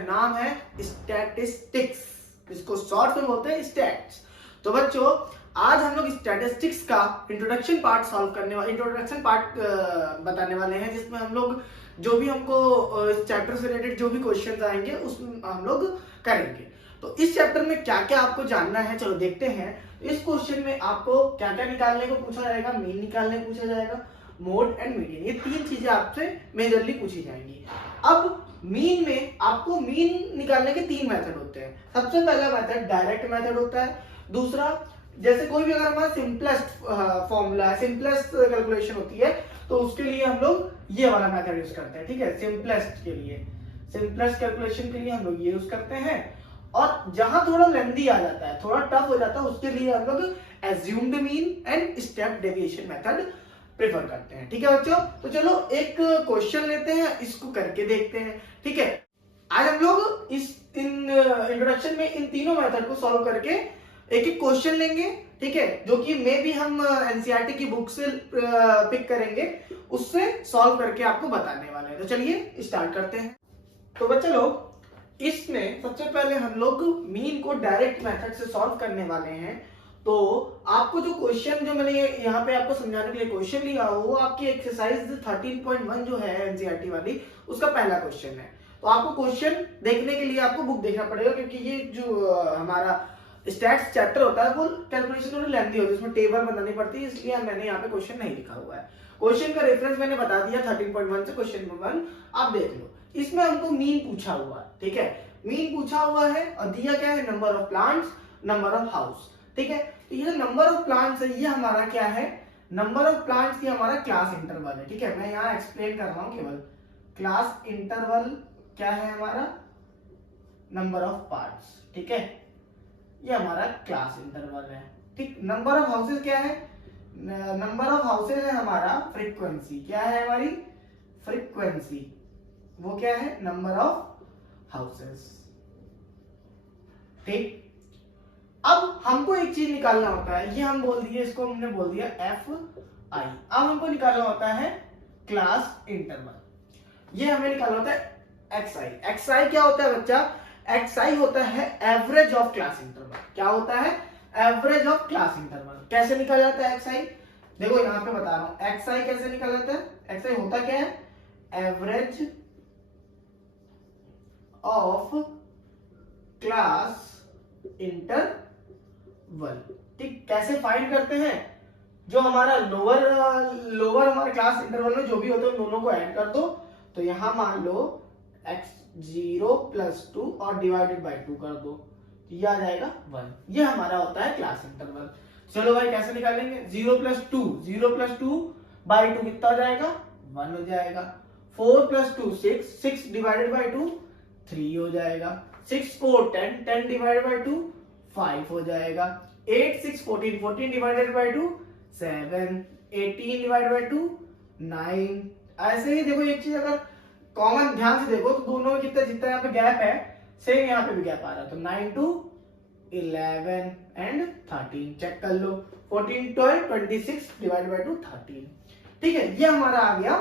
नाम है स्टैटिस्टिक्स, इसको शॉर्ट में बोलते हैं स्टैट्स। तो बच्चों आज हम लोग स्टैटिस्टिक्स का इंट्रोडक्शन पार्ट बताने वाले हैं, जिसमें हम लोग जो भी हमको इस चैप्टर से रिलेटेड जो भी क्वेश्चंस आएंगे उसमें हम लोग करेंगे। तो इस चैप्टर में क्या क्या आपको जानना है, चलो देखते हैं। इस क्वेश्चन में आपको क्या क्या निकालने को पूछा जाएगा, मीन निकालने को पूछा जाएगा, मोड एंड मीडियन, ये तीन चीजें आपसे मेजरली पूछी जाएंगी। अब मीन में आपको मीन निकालने के तीन मेथड होते हैं। सबसे पहला मेथड डायरेक्ट मेथड होता है। दूसरा, जैसे कोई भी अगर हमारा सिंपलेस्ट फॉर्मूला है, सिंपलेस्ट कैलकुलेशन होती है, तो उसके लिए हम लोग ये वाला मेथड यूज करते हैं। ठीक है, सिंपलेस्ट के लिए, सिंपलेस्ट कैलकुलेशन के लिए हम लोग ये यूज करते हैं। और जहां थोड़ा लेंथी आ जाता है, थोड़ा टफ हो जाता है, उसके लिए हम लोग assumed mean and step deviation method prefer करते हैं। ठीक है बच्चों, तो चलो एक क्वेश्चन लेते हैं, इसको करके देखते हैं। ठीक है, आज हम लोग इस इंट्रोडक्शन में इन तीनों मेथड को सॉल्व करके एक एक क्वेश्चन लेंगे। ठीक है, जो कि मे भी हम एनसीईआरटी की बुक से पिक करेंगे, उससे सॉल्व करके आपको बताने वाले हैं। तो चलिए स्टार्ट करते हैं। तो बच्चे लोग, इसमें सबसे पहले हम लोग मीन को डायरेक्ट मेथड से सॉल्व करने वाले हैं। तो आपको जो क्वेश्चन जो मैंने यहाँ पे आपको समझाने के लिए क्वेश्चन लिया हो, वो आपकी एक्सरसाइज 13.1 जो है एनसीईआरटी वाली, उसका पहला क्वेश्चन है। तो आपको क्वेश्चन देखने के लिए आपको बुक देखना पड़ेगा, क्योंकि ये जो हमारा स्टैट्स चैप्टर होता है वो कैलकुलेशन थोड़ी लेंथी होती है, उसमें टेबल बनानी पड़ती है, इसलिए मैंने यहाँ पे क्वेश्चन नहीं लिखा हुआ है। क्वेश्चन का रेफरेंस मैंने बता दिया 13.1 से, क्वेश्चन नंबर 1 आप देख लो। इसमें हमको मीन पूछा हुआ है। ठीक है, मीन पूछा हुआ है और दिया क्या है, number of plants, number of house. ठीक है, तो ये नंबर ऑफ प्लांट्स है, ये हमारा क्या है, नंबर ऑफ प्लांट्स की हमारा क्लास इंटरवल है। ठीक है, मैं यहाँ एक्सप्लेन कर रहा हूँ केवल। क्लास इंटरवल क्या है हमारा, नंबर ऑफ पार्ट्स। ठीक है, ये हमारा क्लास इंटरवल है। ठीक, नंबर ऑफ हाउसेज क्या है, नंबर ऑफ हाउसेज है हमारा फ्रीक्वेंसी। क्या है हमारी फ्रीक्वेंसी, वो क्या है, नंबर ऑफ हाउसेज। ठीक, अब हमको एक चीज निकालना होता है, ये हम बोल दिए, इसको हमने बोल दिया एफ आई। अब हमको निकालना होता है क्लास इंटरवल, ये हमें निकालना होता है एक्स आई। एक्स आई क्या होता है बच्चा, एक्स आई होता है एवरेज ऑफ क्लास इंटरवल। क्या होता है, एवरेज ऑफ क्लास इंटरवल। कैसे निकाला जाता है एक्स आई, देखो यहाँ पे बता रहा हूं एक्स आई कैसे निकाला जाता है। एक्स आई होता क्या है, एवरेज ऑफ क्लास इंटरवल। ठीक, कैसे फाइंड करते हैं, जो हमारा लोअर हमारे क्लास इंटरवल में जो भी होते हैं दोनों को ऐड कर दो। तो यहां मान लो x0 + 2 और डिवाइडेड बाय 2 कर दो, तो ये आ जाएगा 1। ये हमारा होता है क्लास इंटरवल। चलो भाई कैसे निकालेंगे, 0 + 2, 0 + 2 बाई 2 कितना हो जाएगा, 1 हो जाएगा। 4 + 2 6, 6 डिवाइडेड बाय 2 3 हो जाएगा। 6 4 10, 10 डिवाइडेड बाय 2 5 हो जाएगा। 8 6 14, 14 डिवाइडेड बाय 2 7, 18 डिवाइडेड बाय 2 9। ऐसे ही देखो, एक चीज अगर कॉमन ध्यान से देखो तो दोनों में कितना जितना यहाँ पे गैप है, सेम यहाँ पे भी गैप आ रहा है। तो 9 2 11 एंड 13 चेक कर लो। 14 12 26 डिवाइडेड बाय 2 13। ठीक है, ये हमारा आ गया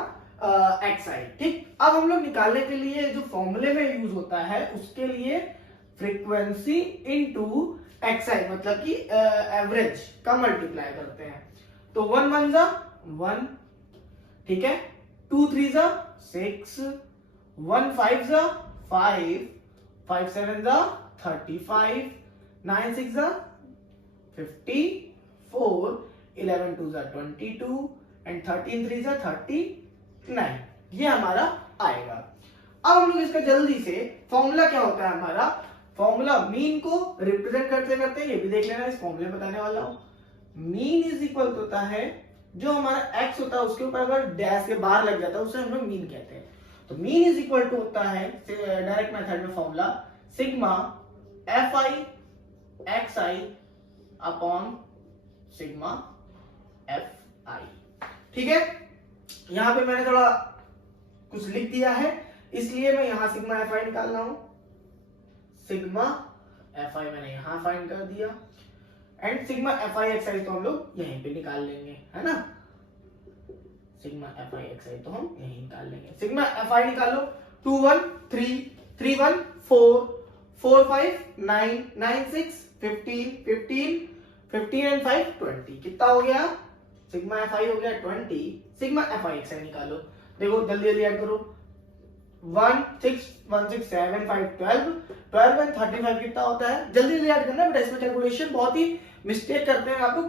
एक्स आई। ठीक, अब हम लोग निकालने के लिए जो फॉर्मूले में यूज होता है, उसके लिए फ्रीक्वेंसी इनटू एक्स आई, मतलब कि एवरेज का मल्टीप्लाई करते हैं। तो 1 1 जा 1, ठीक है, 2 3 जा 6, 1 5 जा 5, 5 7 जा 35, 9 6 जा 54, 11 2 जा 22 एंड 13 3 जा 39। ये हमारा आएगा। अब हम लोग इसका जल्दी से फॉर्मूला क्या होता है, हमारा फॉर्मूला मीन को रिप्रेजेंट करते करते ये भी देख लेना, इस फॉर्मूले बताने वाला हूं। मीन इज इक्वल होता है, जो हमारा एक्स होता है उसके ऊपर अगर डैश के बाहर लग जाता है उसे हम लोग मीन कहते हैं। तो मीन इज इक्वल टू होता है डायरेक्ट मेथड में formula sigma F I X I upon sigma F आई। ठीक है, यहां पे मैंने थोड़ा कुछ लिख दिया है, इसलिए मैं यहां सिग्मा एफ आई निकाल रहा हूं। सिग्मा एफ आई मैंने यहां फाइंड कर दिया and sigma F I X I तो हम लोग यहीं पे निकाल लेंगे, है ना। Sigma F I X I तो हम यहीं निकाल लेंगे। सिग्मा एफ आई निकालो 2 1 3 3 1 4 4 5 9 9 6 15 15 15 एंड 5 20। कितना हो गया? सिग्मा एफ आई हो गया 20। सिग्मा एफ आई एक्स आई निकालो। देखो जल्दी जल्दी ऐड करो। 1 6 1 6 7 5 12 12 एंड 35 कितना होता है? जल्दी जल्दी ऐड करना बेटा, इसमें कैलकुलेशन बहुत ही मिस्टेक करते हैं आपको।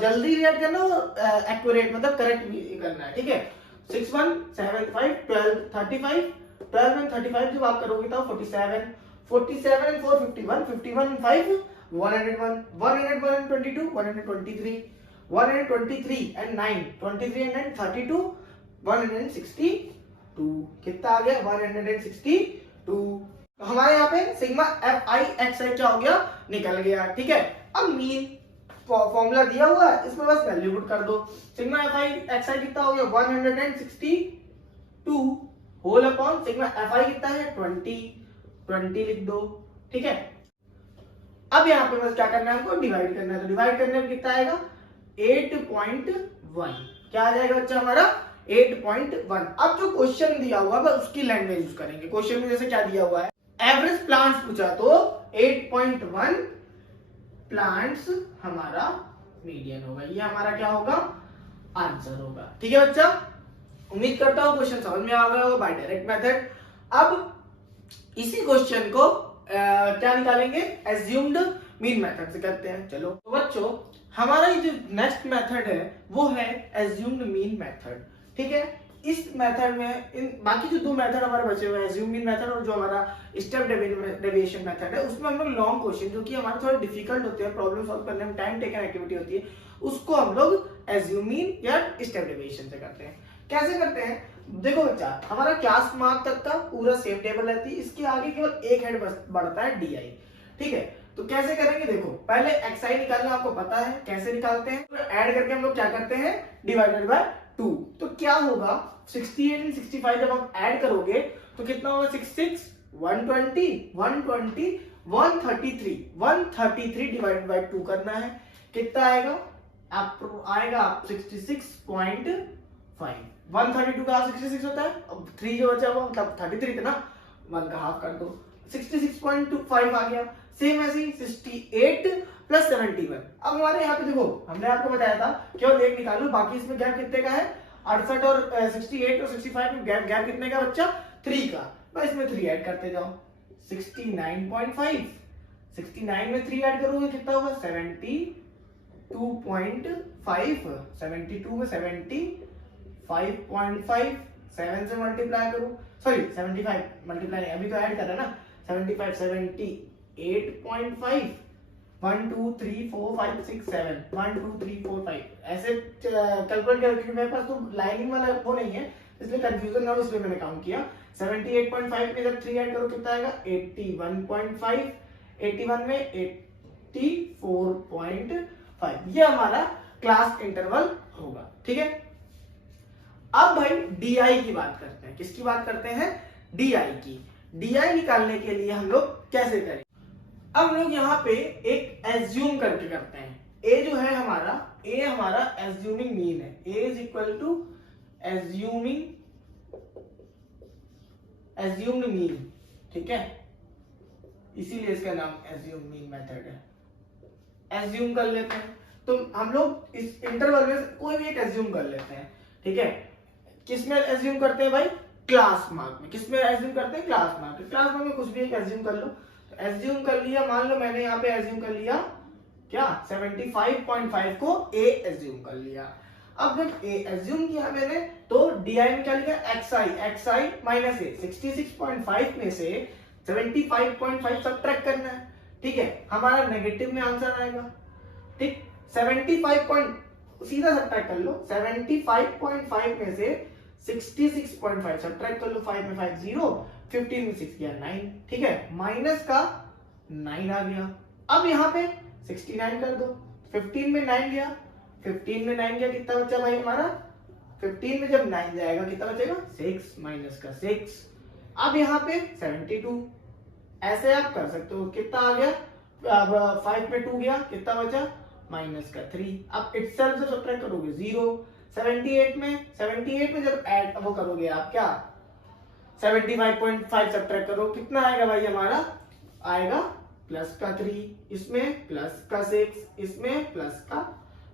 जल्दी ऐड करना और एक्यूरेट मतलब करेक्ट भी करना है, ठीक है। 6 1 7 5 12 35 12 एंड 35 जब आप करोगे तो 47 47 and 4 51 51 and 5 101 101 and 22 123 123 and 9 23 and 9 32 162। कितना आ गया? 162। हमारे यहाँ पे सिग्मा एफ आई एक्स आई क्या हो गया? निकल गया, ठीक है। अब मीन फॉर्मूला दिया हुआ है, इसमें बस वैल्यू पुट कर दो। Sigma F I X I कितना हो गया? 162 whole upon sigma F I कितना है? 20 लिख दो, ठीक है। अब यहाँ पे बस क्या करना है हमको? डिवाइड करना है। तो डिवाइड करने में कितना आएगा? 8.1। क्या आ जाएगा बच्चा हमारा? 8.1। अब जो क्वेश्चन दिया हुआ है उसकी लैंग्वेज यूज करेंगे। क्वेश्चन में जैसे क्या दिया हुआ है, एवरेज प्लांट्स पूछा तो 8.1 प्लांट्स हमारा मीडियन होगा। ये हमारा क्या होगा? आंसर होगा, ठीक है बच्चा। उम्मीद करता हूँ क्वेश्चन समझ में आ गया होगा बाय डायरेक्ट मेथड। अब इसी क्वेश्चन को क्या निकालेंगे? एज्यूम्ड मीन मेथड से करते हैं। चलो तो बच्चों हमारा ये जो नेक्स्ट मेथड है वो है एज्यूम्ड मीन मेथड, ठीक है। इस मेथड में इन बाकी जो दो मेथड हमारे बचे हुए हैं, एज्यूम मीन मेथड और जो हमारा स्टेप डेविएशन मेथड है, उसमें हम लोग लॉन्ग क्वेश्चन जो कि हमारे थोड़े डिफिकल्ट होते हैं, प्रॉब्लम सॉल्व करने में टाइम टेकन एक्टिविटी होती है, उसको हम लोग एज्यूम मीन या स्टेप डेविएशन से करते हैं। कैसे करते हैं? देखो बच्चा, हमारा क्लास मार्क तक का पूरा सेम टेबल रहती है, इसके आगे केवल एक हेड बढ़ता है डी आई, ठीक है। तो कैसे करेंगे? देखो पहले एक्स आई निकालना आपको पता है, कैसे निकालते हैं? तो ऐड करके हम लोग क्या करते हैं? Divided by 2। तो क्या होगा? 68 एंड 65 जब आप ऐड करोगे तो कितना होगा? 66 120 120 133 133 डिवाइडेड बाय 2 करना है। कितना आएगा? आप आएगा 66.5। 132 का 66 होता है, अब 3 जो बचा वो मतलब 33 था ना, 1 का हाफ कर दो, 66.25 आ गया। सेम ऐसे ही 68 प्लस 71। अब हमारे यहाँ पे देखो हमने आपको बताया था केवल एक निकालो, बाकी इसमें गैप कितने का है? 68 और 68 और 65 में गैप कितने का बच्चा? 3 का। बस इसमें 3 ऐड करते जाओ। 69.5 69 में 3 ऐड करोगे कितना होगा? 72.5 72 में 75.5 7 से मल्टीप्लाई करो, सॉरी 75 मल्टीप्लाई नहीं, अभी तो ऐड कर रहा है ना। 75 78.5 1 2 3 4 5 6 7 1 2 3 4 5 ऐसे कैलकुलेट करके मेरे पास तो लाइनिंग वाला वो नहीं है, इसलिए कंफ्यूजन ना हो, इसलिए मैंने काउंट किया। 78.5 में जब 3 ऐड करो कितना आएगा? 81.5 81 में 84.5। ये हमारा क्लास इंटरवल होगा, ठीक है। अब भाई डीआई की बात करते हैं। किसकी बात करते हैं? डीआई की। डीआई निकालने के लिए हम लोग कैसे करें? अब लोग यहाँ पे एक एज्यूम करके करते हैं। ए जो है हमारा, ए हमारा एज्यूमिंग मीन है। A is equal to assumed mean, ठीक है, इसीलिए इसका नाम एज्यूम मीन मेथड है। एज्यूम कर लेते हैं, तो हम लोग इस इंटरवल में कोई भी एक एज्यूम कर लेते हैं, ठीक है। किसमें एज्यूम करते हैं भाई? क्लास मार्क में। किसमें एज्यूम करते हैं? क्लास मार्क में। क्लास मार्क में कुछ भी एक एज्यूम कर लो। तो एज्यूम कर लिया, मान लो मैंने यहाँ पे एज्यूम कर लिया क्या? 75.5 को ए एज्यूम कर लिया। अब जब ए एज्यूम किया मैंने तो डीआई में क्या लिखा? एक्सआई माइनस ए। 66.5 में से 75.5 सब्ट्रैक्ट करना है, ठीक है। हमारा नेगेटिव में आंसर आएगा, ठीक। 75 सीधा सब्ट्रैक्ट कर लो। 75.5 में से 66.5 सब्ट्रैक्ट कर लो। 5 में 5 0, 15 में 6 गया 9, ठीक है। माइनस का 9 आ गया। अब यहाँ पे 69 कर दो। 15 में 9 गया, 15 में 9 गया, कितना बचा भाई हमारा? 15 में जब 9 जाएगा कितना बचेगा? 6 माइनस का 6। अब यहाँ पे 72 ऐसे आप कर सकते हो। कितना आ गया? अब 5 में 2 गया, कितना बचा? माइनस का 3। अब इटसेल्फ से सब्ट्रैक्ट करोगे 0। 78 में जब ऐड वो करोगे आप क्या? 75.5 सब्ट्रैक्ट करो, कितना आएगा भाई हमारा, आएगा प्लस का 3, इसमें प्लस का 6, इसमें प्लस का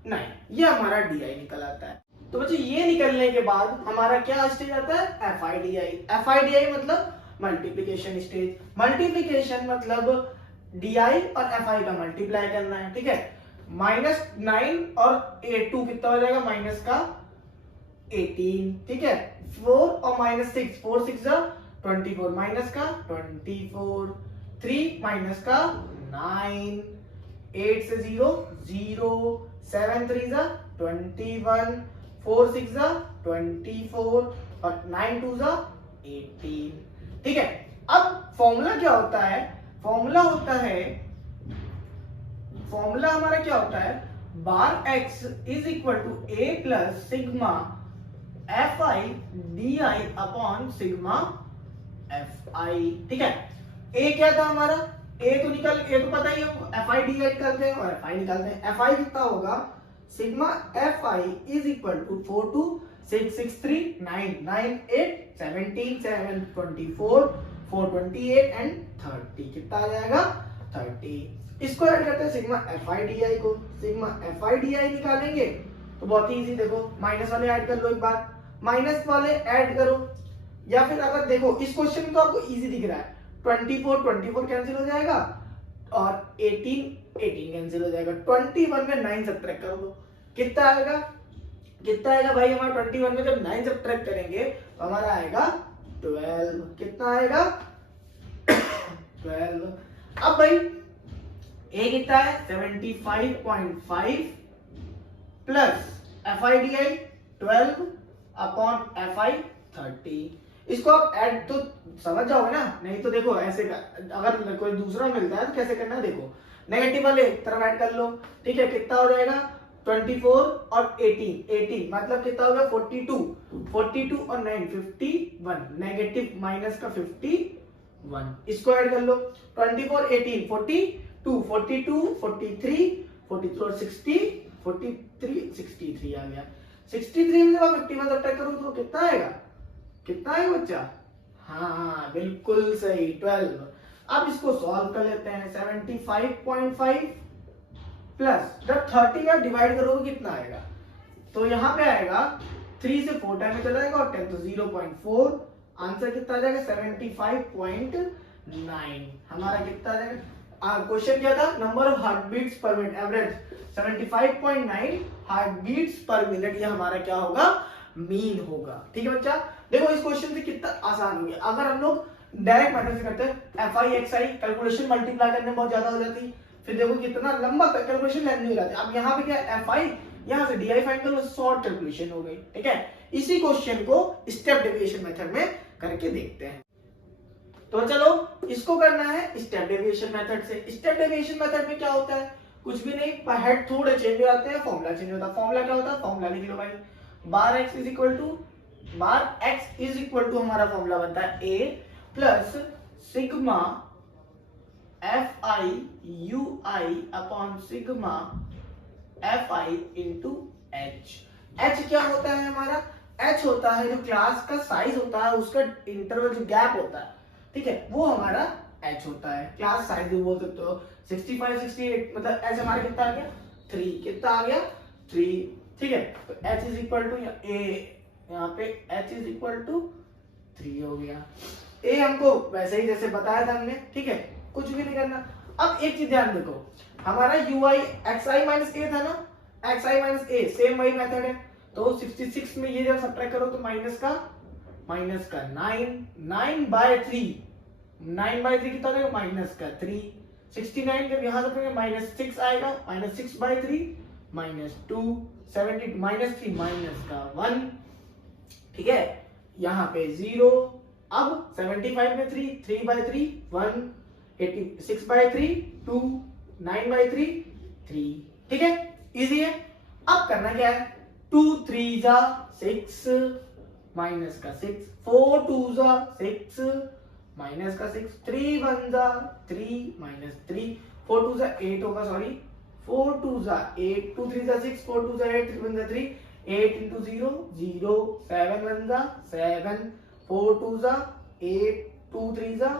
9। ये हमारा DI निकल आता है। तो बच्चे ये निकलने के बाद हमारा क्या स्टेज आता है, FIDI। FIDI मतलब मल्टीप्लिकेशन स्टेज। मल्टीप्लिकेशन मतलब DI और FI का मल्टीप्लाई करना है, ठीक है। -9 और 2 कितना हो जाएगा, माइनस का 18, ठीक है। 4 और -6, 4 6 जा 24, माइनस का 24, 3 माइनस का 9, 8 से 0 0, 7 3 जा 21, 4 6 जा 24 और 9 2 जा 18, ठीक है। अब फॉर्मूला क्या होता है, फॉर्मूला हमारा क्या होता है, bar x is equal to a plus sigma fi di upon sigma fi, ठीक है। a क्या था हमारा, a तो पता ही है, fi di निकालते हैं और fi निकालते हैं। fi कितना होगा, sigma fi is equal to 4 2 6 6 3 9 9 8 17 7 24 4 28 and 30, कितना आ जाएगा 30। इसको ऐड करते हैं सिग्मा FIDI को, सिग्मा FIDI निकालेंगे तो बहुत ही इजी, देखो माइनस वाले ऐड कर लो, एक बार माइनस वाले ऐड करो, या फिर अगर देखो इस क्वेश्चन को आपको इजी दिख रहा है, 24 कैंसिल हो जाएगा और 18 कैंसिल हो जाएगा, 21 में 9 सब्ट्रैक्ट कर दो, कितना आएगा भाई हमारा 21 में जब 9 सब्ट्रैक्ट करेंगे तो हमारा आएगा 12, कितना आएगा 12। अब भाई a कितना है 75.5 प्लस FIDI 12 अपॉन FI 30। इसको आप ऐड तो समझ जाओगे ना, नहीं तो देखो ऐसे अगर कोई दूसरा मिलता है तो कैसे करना है, देखो नेगेटिव वाले तरफ ऐड कर लो, ठीक है। कितना हो जाएगा 24 और 18 मतलब कितना होगा 42 और 9 51, नेगेटिव माइनस का 51, इसको ऐड कर लो 24 18 42 43 और 60 43 63 आ गया। 63 में जब आप 51 सब्ट्रैक्ट करो तो कितना आएगा बच्चा, हाँ बिल्कुल सही 12। अब इसको सॉल्व कर लेते हैं, 75.5 प्लस जब 30 में डिवाइड करोगे कितना आएगा, तो यहाँ पे आएगा 3 से 4 टाइम में चला जाएगा और 10 तो 0.4, आंसर कितना आ जाएगा 75.9। हमारा कितना आ जाएगा, क्वेश्चन क्या था, number of heart beats per minute average 75.9 heart beats per minute, ये हमारा क्या होगा, मीन होगा, ठीक है बच्चा। देखो इस क्वेश्चन से कितना आसान हो गया, अगर हम लोग डायरेक्ट मेथड से करते हैं FI XI कैलकुलेशन मल्टीप्लाई करने में बहुत ज्यादा हो जाती, फिर देखो कितना लंबा कैलकुलेशन लेनी हो जाती। अब यहाँ पे क्या FI यहाँ से DI फाइंड करो, शॉर्ट कैलकुलेशन हो गई, ठीक है। इसी क्वेश्चन को स्टेप डेविएशन मेथड में करके देखते हैं। तो चलो इसको करना है स्टेप डेविएशन मेथड से। स्टेप डेविएशन मेथड में क्या होता है, कुछ भी नहीं, हेड थोड़े चेंज हो जाते हैं, फॉर्मूला चेंज होता है। फॉर्मूला क्या होता है, फॉर्मूला लिख लो भाई, बार x इज इक्वल टू हमारा फॉर्मूला बनता है a plus sigma FI UI upon sigma FI into h। h क्या होता है हमारा, h होता है जो क्लास का साइज होता है, उसका इंटरवल जो गैप होता है, ठीक है, वो हमारा h होता है। क्लास साइज भी बोल सकते हो, 65 68 मतलब h हमारा कितना आ गया 3, कितना आ गया 3, ठीक है। तो h इज इक्वल टू यहाँ पे h इज इक्वल टू 3 हो गया। a हमको वैसे ही जैसे बताया था हमने, ठीक है, कुछ भी नहीं करना। अब एक चीज ध्यान देखो, हमारा UI xi माइनस a था ना, xi माइनस a सेम वही मेथड है, तो 66 में ये जब सब्ट्रैक्ट करो तो माइनस का 9 बाय 3 कितना देगा माइनस का 3, 69 जब यहाँ से -6 आएगा, -6 बाय 3 -2, 70 -3 माइनस का 1, ठीक है, यहाँ पे 0। अब 75 में 3 बाय 3 1, 86 बाय 3 2, 9 बाय 3 3, ठीक है, इजी है। अब करना क्या है, 2 3 जा 6 माइनस का 6, 4 2 जा 6 माइनस का 6, 3 1 जा 3 माइनस 3, 4 2 जा 8 होगा, सॉरी 4 2 जा 8, 2 3 जा 6, 4 2 जा 8, 3 1 जा 3, 8 into 0 0, 7 1 जा 7, 4 2 जा 8 2 3 जा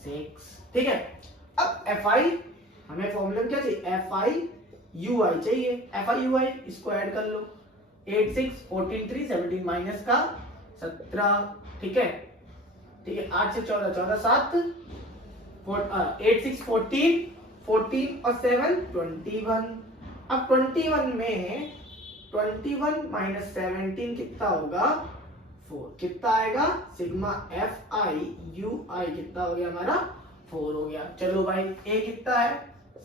6, ठीक है। अब fi हमें फॉर्मूला में क्या चाहिए, fi ui चाहिए, fi ui इसको ऐड कर लो, 8 6 14 3 17 माइनस का 17, ठीक है, ठीक है। 8 से 14 14 7 8 6 14 14 और 7 21। अब 21 में 21 माइनस 17 कितना होगा 4, कितना आएगा सिग्मा fi ui कितना हो गया हमारा 4 हो गया। चलो भाई a कितना है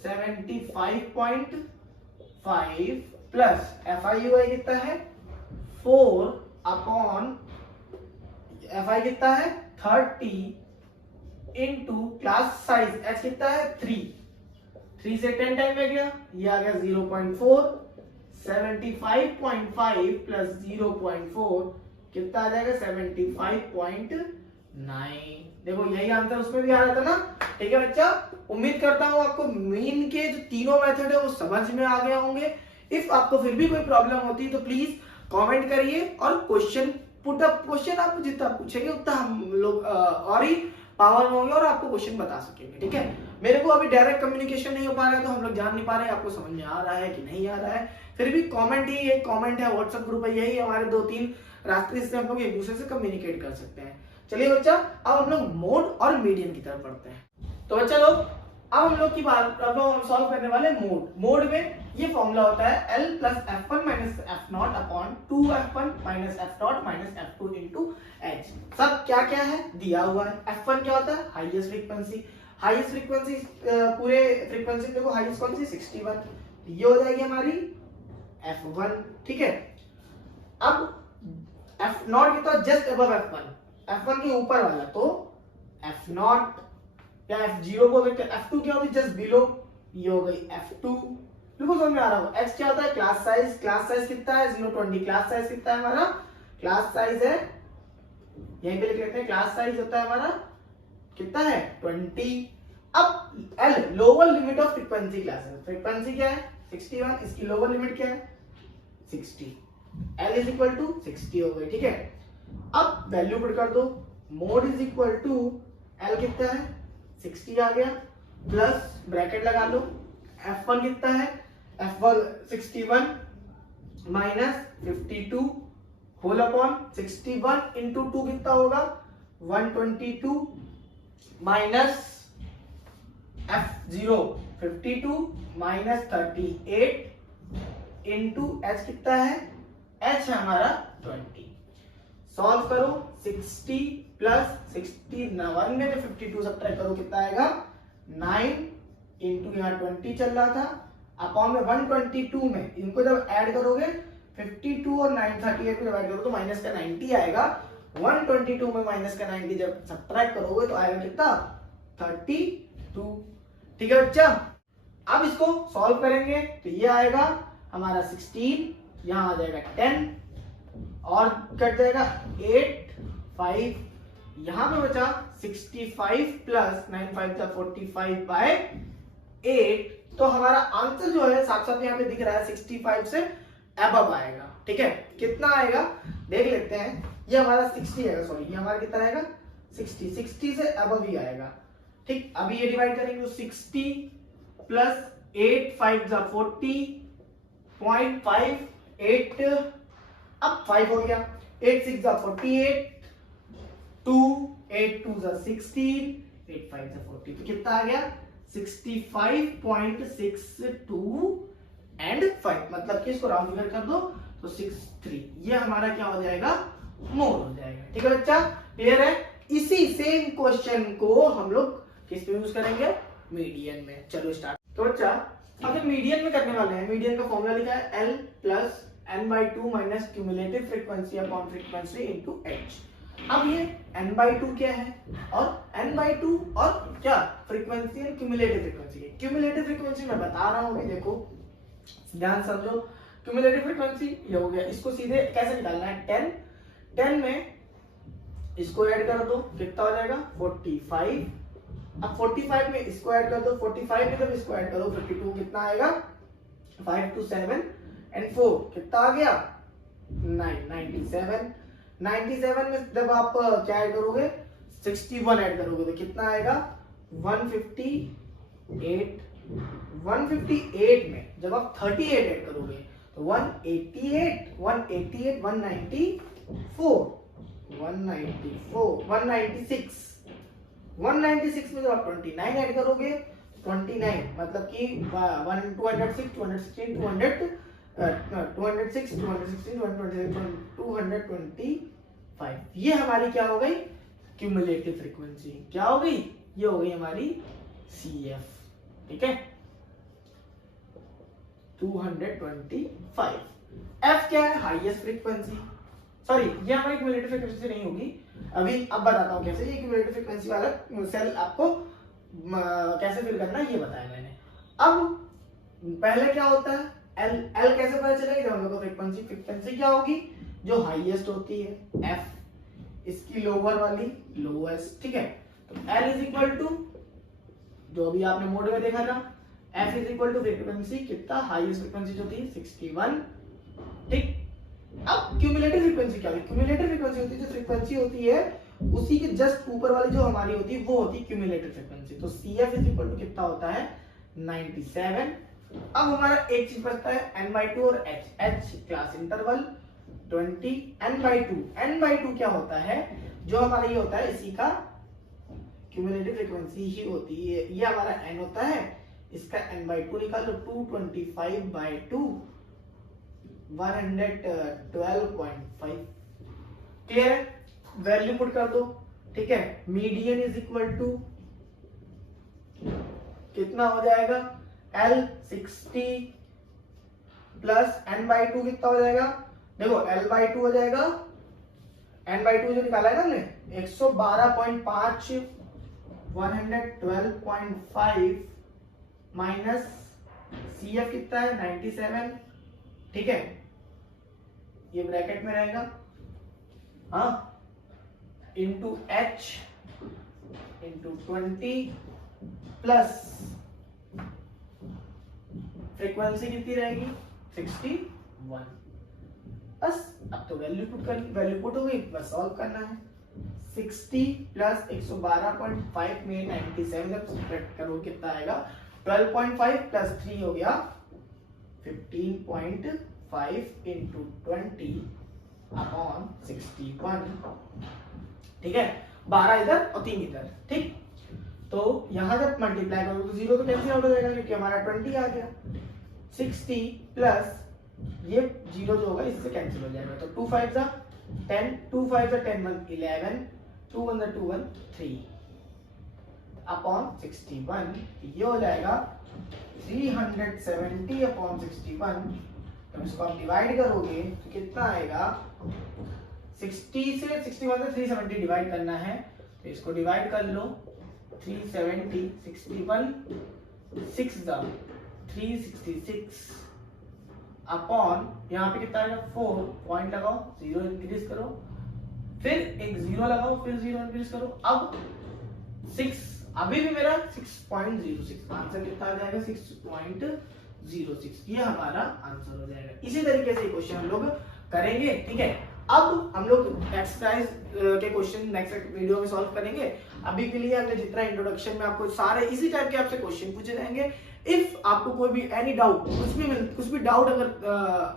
75.5 प्लस fi ui कितना है 4 अपॉन fi कितना है 30 इंटू क्लास साइज h कितना है 3 से 10 टाइम में गया, ये आ गया 0.4, 75.5 प्लस 0.4 कितना आ जाएगा 75.9। देखो यही आंसर उसमें भी आ रहा था ना, ठीक है बच्चा। उम्मीद करता हूँ आपको मीन के जो तीनों मेथड है वो समझ में आ गए होंगे। इफ आपको फिर भी कोई प्रॉब्लम होती है तो प्लीज कमेंट करिए और क्वेश्चन पुट अप, क्वेश्चन आप जितना पूछेंगे उतना हम लोग और ही पावर में होंगे और आपको क्वेश्चन बता सकेंगे, ठीक है। मेरे को अभी डायरेक्ट कम्युनिकेशन नहीं हो पा रहा है तो हम लोग जान नहीं पा रहे हैं आपको समझ में आ रहा है कि नहीं आ रहा है। फिर भी कमेंट ही एक कमेंट है, व्हाट्सएप ग्रुप है, यही हमारे 2-3 रास्ते जिससे हम लोग एक दूसरे से कम्युनिकेट कर सकते हैं। चलिए बच्चा अब हम लोग मोड और मीडियन की तरफ बढ़ते हैं। तो बच्चा लोग अब हम लोग की बात, अब हम सॉल्व करने वाले मोड में ये फॉर्मूला होता है L plus F1 minus F0 upon 2F1 minus F0 minus F2 into H। सब क्या क्या है दिया हुआ है। F1 क्या होता है हाईएस्ट फ्रीक्वेंसी, हाईएस्ट फ्रीक्वेंसी पूरे फ्रीक्वेंसी देखो हाईएस्ट कौन सी 61, ये हो जाएगी हमारी F1, ठीक है। अब F0 कितना जस्ट अबव F1, F1 के ऊपर वाला तो F0 या F0 बोल सकते हैं। F2 क्या होती है जस्ट बिलो, ये हो गई F2, बिल्कुल समझ में आ रहा होगा। X क्या होता है क्लास साइज, क्लास साइज कितना है 020, क्लास साइज कितना है हमारा, क्लास साइज है यहीं पे लिख लेते हैं, क्लास साइज होता है हमारा कितना है 20। अब L lower limit of frequency class है, फ्रीक्वेंसी क्या है 61, इसकी लोअर लिमिट क्या है 60, L इज इक्वल टू 60 हो गई, ठीक है। अब वैल्यू पुट कर दो, mode is equal to L कितना है 60 आ गया, प्लस ब्रैकेट लगा लो, F1 कितना है F1 61 minus 52 whole upon 61 into 2 कितना होगा 122 minus F0 52 minus 38 into H कितना है, H है हमारा 20। सॉल्व करो 60 प्लस 61 में 52 सब्ट्रैक्ट करो कितना आएगा 9 इंटू यहाँ 20 चल रहा था अपॉन में 122 में इनको जब ऐड करोगे 52 और 938 को जब ऐड करो तो माइनस का 90 आएगा। 122 में माइनस का 90 जब सब्ट्रैक्ट करोगे तो आएगा कितना 32, ठीक है बच्चा। अब इसको सॉल्व करेंगे तो ये आएगा हमारा 16, यहाँ आ जाएगा 10 और कट जाएगा 8 5, यहाँ पे बचा 65 प्लस 9 5 का 45 बाय 8, तो हमारा आंसर जो है साथ साथ यहाँ पे दिख रहा है 65 से अबव आएगा, ठीक है। कितना आएगा देख लेते हैं, ये हमारा 60 आएगा, सॉरी ये हमारा कितना आएगा 60 से अबव ही आएगा, ठीक। अभी ये डिवाइड करेंगे तो 60 प्लस 8 5 जा 40.5 8 अब 5 हो गया, 8 6 जा 48 2 8 2 जा 16 8 5 जा 40, तो कितना आ गया 65.62 एंड 5, मतलब कि इसको राउंड फिगर कर दो तो 63, ये हमारा क्या हो जाएगा मोड हो जाएगा, ठीक है बच्चा, क्लियर है। इसी सेम क्वेश्चन को हम लोग किस पे यूज करेंगे मीडियन में। चलो स्टार्ट। तो बच्चा अब मीडियन में करने वाले हैं, मीडियन का फॉर्मूला लिखा है L plus n/2 minus cumulative frequency upon frequency into h। अब ये n/2 क्या है और n/2 और क्या फ्रीक्वेंसी है क्यूमुलेटिव फ्रीक्वेंसी है। क्यूमुलेटिव फ्रीक्वेंसी मैं बता रहा हूँ, देखो ध्यान समझो, क्यूमुलेटिव फ्रीक्वेंसी ये हो गया, इसको सीधे कैसे निकालना है 10 में इसको ऐड कर दो कितना हो जाएगा 45, अब 45 में इसको ऐड कर दो 45 में जब इसको ऐड करो 52 कितना आएगा 5 2 7 एंड 4 कितना आ गया 9 97 में जब आप क्या ऐड करोगे 61 ऐड करोगे तो कितना आएगा 158। 158 में जब आप 38 ऐड करोगे तो 188, 194, 196। 196 में जब आप 29 ऐड करोगे 29 मतलब कि 206, 216, 206, 225। ये हमारी क्या हो गई क्यूमुलेटिव फ्रीक्वेंसी। क्या हो गई? ये हो गई हमारी CF। ठीक है 225। F क्या है? Highest frequency. सॉरी ये हमारी क्यूमुलेटिव फ्रीक्वेंसी नहीं होगी, अभी अब बताता हूँ कैसे। ये क्यूमुलेटिव फ्रीक्वेंसी वाला सेल आपको कैसे फिल करना है ये बताया मैंने। अब पहले क्या होता है L कैसे पता चलेगा? जब हम लोग को फ्रीक्वेंसी क्या होगी जो हाईएस्ट होती है F, इसकी लोअर वाली लोएस्ट। ठीक है तो L इज इक्वल टू जो अभी आपने मोड में देखा था, F is equal to frequency कितना हाईएस्ट फ्रीक्वेंसी जो थी 61। ठीक अब क्यूमुलेटिव फ्रीक्वेंसी क्या होती है? क्यूमुलेटिव फ्रीक्वेंसी होती है जो फ्रीक्वेंसी होती है उसी के जस्ट ऊपर वाली जो हमारी होती है वो होती है क्यूमुलेटिव फ्रीक्वेंसी। तो CF इज इक्वल टू कितना होता है 97। अब हमारा एक चीज बचता है n/2 और h क्लास इंटरवल 20। n/2 क्या होता है? जो हमारा ये होता है इसी का क्यूमुलेटिव फ्रीक्वेंसी ही होती है। ये हमारा n होता है, इसका n/2 निकाल लो 225/2 112.5। क्लियर है? वैल्यू पुट कर दो। ठीक है मीडियन इज इक्वल टू कितना हो जाएगा L 60 प्लस n/2 कितना हो जाएगा? देखो L/2 हो जाएगा, n/2 जो निकाला है ना हमने 112.5 112.5 माइनस CF कितना है 97। ठीक है ये ब्रैकेट में रहेगा हाँ into H into 20 plus frequency कितनी रहेगी 61। बस अब तो वैल्यू पुट हो गई, बस सॉल्व करना है। 60 प्लस 112.5 में 97 जब सब्ट्रैक्ट करो कितना आएगा 12.5 प्लस 3 हो गया 15.5 इंटू 20 अपॉन 61। ठीक है 12 इधर और 3 इधर। ठीक तो यहां जब मल्टीप्लाई करोगे तो 0 तो कैंसिल आउट हो जाएगा क्योंकि हमारा 20 आ गया। 60 प्लस ये 0 जो होगा इससे कैंसिल हो जाएगा तो 2 5 जा 10, 2 5 जा 10 1 11, 2 1 2 1 3 अपॉन 61। ये हो जाएगा 370 अपॉन 61। तो इसको आप डिवाइड करोगे तो कितना आएगा 60 से 61 से 370 डिवाइड करना है तो इसको डिवाइड कर लो 370 61 6 जा 366 अपॉन यहाँ पे कितना आएगा 4 पॉइंट लगाओ 0 इंक्रीज करो फिर एक 0 लगाओ फिर 0 इंक्रीज करो। अब 6 अभी भी मेरा 6.06 आंसर कितना आ जाएगा 6.06। ये हमारा आंसर हो जाएगा। इसी तरीके से क्वेश्चन हम लोग करेंगे। ठीक है अब हम लोग एक्सरसाइज के क्वेश्चन नेक्स्ट वीडियो में सॉल्व करेंगे। अभी के लिए हमने जितना इंट्रोडक्शन में आपको सारे इसी टाइप के आपसे क्वेश्चन पूछे जाएंगे। इफ आपको कोई भी एनी डाउट कुछ भी डाउट अगर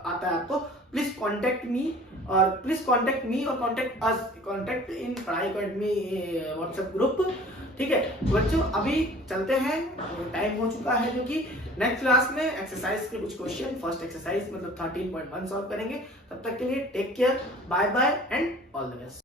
आता है आपको प्लीज कांटेक्ट मी और कांटेक्ट इन पढ़ाई अकेडमी व्हाट्सएप ग्रुप। ठीक है बच्चों अभी चलते हैं, टाइम हो चुका है क्योंकि नेक्स्ट क्लास में एक्सरसाइज के कुछ क्वेश्चन फर्स्ट एक्सरसाइज मतलब 13.1 सॉल्व करेंगे। तब तक के लिए take care, bye bye and all the best.